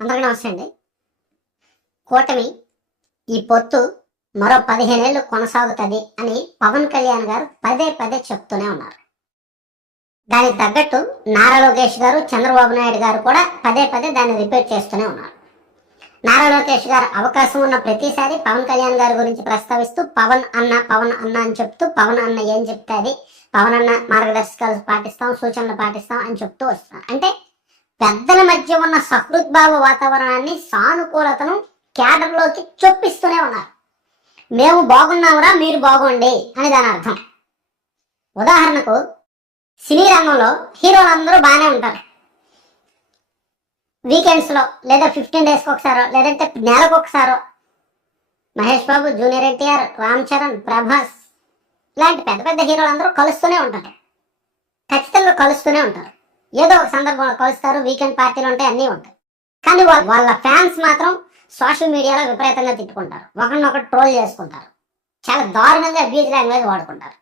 అందరికీ నమస్తే అండి. కూటమి ఈ పొత్తు మరో 15 ఏళ్ళు కొనసాగుతుంది అని పవన్ కళ్యాణ్ గారు పదే పదే చెప్తూనే ఉన్నారు. దానికి తగ్గట్టు నారా లోకేష్ గారు, చంద్రబాబు నాయుడు గారు కూడా పదే పదే దాన్ని రిపీట్ చేస్తూనే ఉన్నారు. నారా లోకేష్ గారు అవకాశం ఉన్న ప్రతిసారి పవన్ కళ్యాణ్ గారి గురించి ప్రస్తావిస్తూ పవన్ అన్న అని చెప్తూ పవన్ అన్న ఏం చెప్తే అది పవన్ అన్న మార్గదర్శకాలు పాటిస్తాం, సూచనలు పాటిస్తాం అని చెప్తూ వస్తున్నారు. అంటే పెద్దల మధ్య ఉన్న సహృద్భావ వాతావరణాన్ని, సానుకూలతను క్యాడర్లోకి చొప్పిస్తూనే ఉన్నారు. మేము బాగున్నామురా, మీరు బాగోండి అని దాని అర్థం. ఉదాహరణకు సినీ రంగంలో హీరోలందరూ బాగానే ఉంటారు. వీకెండ్స్లో లేదా 15 డేస్కి ఒకసారో లేదంటే నెలకు ఒకసారో మహేష్ బాబు, జూనియర్ ఎన్టీఆర్, రామ్ చరణ్, ప్రభాస్ ఇలాంటి పెద్ద పెద్ద హీరోలందరూ కలుస్తూనే ఉంటారు. ఖచ్చితంగా కలుస్తూనే ఉంటారు. ఏదో ఒక సందర్భంలో కలుస్తారు, వీకెండ్ పార్టీలు ఉంటాయి, అన్నీ ఉంటాయి. కానీ వాళ్ళ ఫ్యాన్స్ మాత్రం సోషల్ మీడియాలో విపరీతంగా తిట్టుకుంటారు, ఒకరినొకరు ట్రోల్ చేసుకుంటారు, చాలా దారుణంగా అబ్యూజ్ లాంగ్వేజ్ వాడుకుంటారు.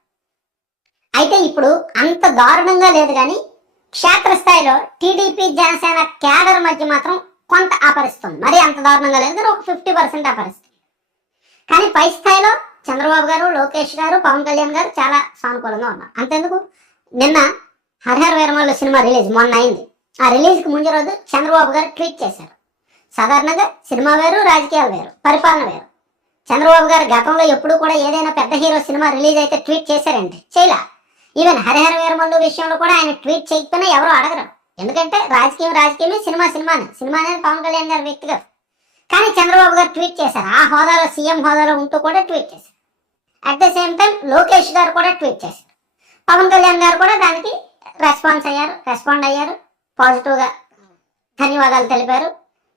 అయితే ఇప్పుడు అంత దారుణంగా లేదు, కానీ క్షేత్రస్థాయిలో టీడీపీ జనసేన క్యాడర్ మధ్య మాత్రం కొంత ఆపరిస్తుంది. మరీ అంత దారుణంగా లేదు, కానీ ఒక 50% ఆపరిస్తుంది. కానీ పై స్థాయిలో చంద్రబాబు గారు, లోకేష్ గారు, పవన్ కళ్యాణ్ గారు చాలా సానుకూలంగా ఉన్నారు. అంతెందుకు, నిన్న హరిహర వీరమల్లు సినిమా రిలీజ్ మొన్న అయింది. ఆ రిలీజ్కి ముందు రోజు చంద్రబాబు గారు ట్వీట్ చేశారు. సాధారణంగా సినిమా వేరు, రాజకీయాలు వేరు, పరిపాలన వేరు. చంద్రబాబు గారు గతంలో ఎప్పుడు కూడా ఏదైనా పెద్ద హీరో సినిమా రిలీజ్ అయితే ట్వీట్ చేశారంటే చేయలా. ఈవెన్ హరిహర వీరమల్లు విషయంలో కూడా ఆయన ట్వీట్ చేయకపోయినా ఎవరో అడగరు. ఎందుకంటే రాజకీయమే, సినిమా అనేది పవన్ కళ్యాణ్ గారి వ్యక్తిగతం. కానీ చంద్రబాబు గారు ట్వీట్ చేశారు. ఆ హోదాలో, సీఎం హోదాలో ఉంటూ కూడా ట్వీట్ చేశారు. At the same time Lokesh గారు కూడా ట్వీట్ చేశారు. పవన్ కళ్యాణ్ గారు కూడా దానికి రెస్పాండ్ అయ్యారు, పాజిటివ్గా ధన్యవాదాలు తెలిపారు.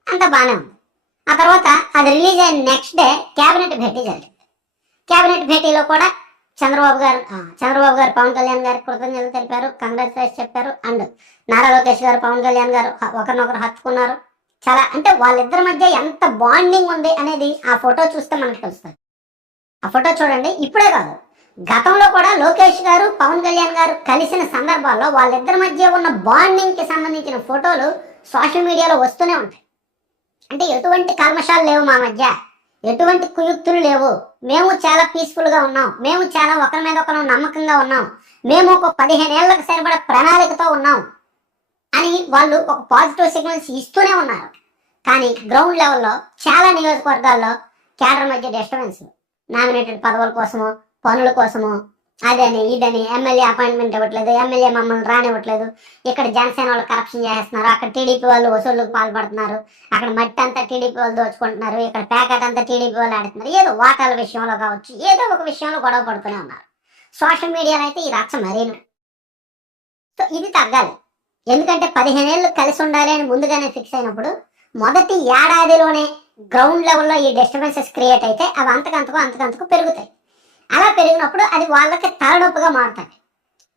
అంత బాగానే ఉంది. ఆ తర్వాత అది రిలీజ్ అయిన నెక్స్ట్ డే క్యాబినెట్ భేటీ జరిగింది. క్యాబినెట్ భేటీలో కూడా చంద్రబాబు గారు పవన్ కళ్యాణ్ గారికి కృతజ్ఞతలు తెలిపారు, కంగ్రాచులేషన్ చెప్పారు. అండ్ నారా లోకేష్ గారు, పవన్ కళ్యాణ్ గారు ఒకరినొకరు హత్తుకున్నారు. చాలా అంటే వాళ్ళిద్దరి మధ్య ఎంత బాండింగ్ ఉంది అనేది ఆ ఫోటో చూస్తే మనకు తెలుస్తుంది. ఆ ఫోటో చూడండి. ఇప్పుడే కాదు, గతంలో కూడా లోకేష్ గారు, పవన్ కళ్యాణ్ గారు కలిసిన సందర్భాల్లో వాళ్ళిద్దరి మధ్య ఉన్న బాండింగ్కి సంబంధించిన ఫోటోలు సోషల్ మీడియాలో వస్తూనే ఉంటాయి. అంటే ఎటువంటి కల్మషాలు లేవు మా మధ్య, ఎటువంటి కుయుక్తులు లేవు, మేము చాలా పీస్ఫుల్గా ఉన్నాం, మేము చాలా ఒకరి మీద ఒకరు నమ్మకంగా ఉన్నాం, మేము ఒక 15 ఏళ్లకు సరిపడా ప్రణాళికతో ఉన్నాం అని వాళ్ళు ఒక పాజిటివ్ సిగ్నల్స్ ఇస్తూనే ఉన్నారు. కానీ గ్రౌండ్ లెవెల్లో చాలా నియోజకవర్గాల్లో క్యాడర్ మధ్య డిస్టర్బెన్స్, నామినేటెడ్ పదవుల కోసము, పనుల కోసము, అదని ఇదని, ఎమ్మెల్యే అపాయింట్మెంట్ ఇవ్వట్లేదు, ఎమ్మెల్యే మమ్మల్ని రానివ్వట్లేదు, ఇక్కడ జనసేన వాళ్ళు కరప్షన్ చేస్తున్నారు, అక్కడ టీడీపీ వాళ్ళు వసూళ్లకు పాల్పడుతున్నారు, అక్కడ మట్టి అంతా టీడీపీ వాళ్ళు దోచుకుంటున్నారు, ఇక్కడ ప్యాకెట్ అంతా టీడీపీ వాళ్ళు ఆడుతున్నారు, ఏదో వాటాల విషయంలో కావచ్చు, ఏదో ఒక విషయంలో గొడవ పడుతూనే ఉన్నారు. సోషల్ మీడియాలో అయితే ఈ రచ్చ మరీను. సో ఇది తగ్గాలి. ఎందుకంటే 15 ఏళ్ళు కలిసి ఉండాలి అని ముందుగానే ఫిక్స్ అయినప్పుడు మొదటి ఏడాదిలోనే గ్రౌండ్ లెవెల్లో ఈ డిస్టర్బెన్సెస్ క్రియేట్ అయితే అవి అంతకంతకు పెరుగుతాయి. అలా పెరిగినప్పుడు అది వాళ్ళకి తలనొప్పిగా మారుతుంది.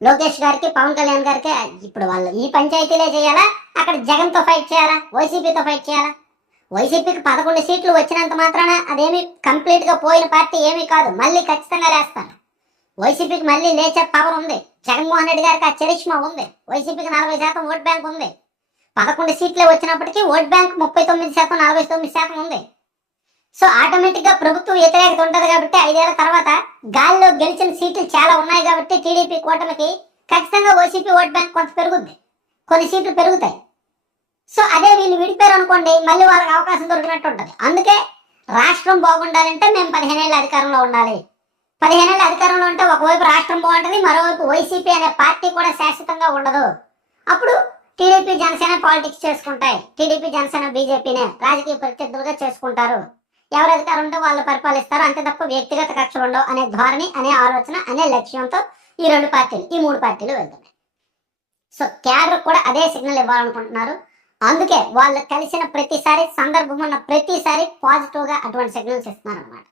లోకేష్ గారికి, పవన్ కళ్యాణ్ గారికి ఇప్పుడు వాళ్ళు ఈ పంచాయతీలే చేయాలా, అక్కడ జగన్తో ఫైట్ చేయాలా, వైసీపీతో ఫైట్ చేయాలా? వైసీపీకి 11 సీట్లు వచ్చినంత మాత్రాన అదేమి కంప్లీట్గా పోయిన పార్టీ ఏమీ కాదు, మళ్ళీ ఖచ్చితంగా లేస్తారు. వైసీపీకి మళ్ళీ లేచే పవర్ ఉంది. జగన్మోహన్ రెడ్డి గారికి ఆ చరిష్మా ఉంది. వైసీపీకి 40% ఓట్ బ్యాంక్ ఉంది. 11 సీట్లే వచ్చినప్పటికీ ఓట్ బ్యాంక్ 39%, 49% ఉంది. సో ఆటోమేటిక్గా ప్రభుత్వం వ్యతిరేకత ఉంటుంది కాబట్టి 5 ఏళ్ల తర్వాత గాలిలో గెలిచిన సీట్లు చాలా ఉన్నాయి కాబట్టి టీడీపీ కూటమికి ఖచ్చితంగా వైసీపీ ఓట్ బ్యాంక్ కొంత పెరుగుద్ది, కొన్ని సీట్లు పెరుగుతాయి. సో అదే వీళ్ళు విడిపోయారు అనుకోండి, మళ్ళీ వాళ్ళకి అవకాశం దొరికినట్టు ఉంటుంది. అందుకే రాష్ట్రం బాగుండాలంటే మేము 15 ఏళ్ళ అధికారంలో ఉండాలి. 15 ఏళ్ళ అధికారంలో ఉంటే ఒకవైపు రాష్ట్రం బాగుంటుంది, మరోవైపు వైసీపీ అనే పార్టీ కూడా శాశ్వతంగా ఉండదు. అప్పుడు టీడీపీ జనసేన పాలిటిక్స్ చేసుకుంటాయి, టీడీపీ జనసేన బీజేపీనే రాజకీయ ప్రత్యర్థులుగా చేసుకుంటారు. ఎవరు అధికారం ఉంటే వాళ్ళు పరిపాలిస్తారు, అంతే తప్ప వ్యక్తిగత కక్షలు ఉండవు అనే ధోరణి, అనే ఆలోచన, అనే లక్ష్యంతో ఈ 3 పార్టీలు వెళ్తున్నాయి. సో క్యాడర్ కూడా అదే సిగ్నల్ ఇవ్వాలనుకుంటున్నారు. అందుకే వాళ్ళు కలిసిన ప్రతిసారి, సందర్భం ఉన్న ప్రతిసారి పాజిటివ్గా అటువంటి సిగ్నల్స్ ఇస్తున్నారు అనమాట.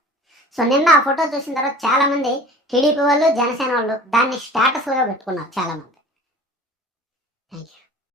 సో నిన్న ఆ ఫోటో చూసిన తర్వాత చాలా మంది టీడీపీ వాళ్ళు, జనసేన వాళ్ళు దాన్ని స్టేటస్లుగా పెట్టుకున్నారు చాలా మంది. Thank you.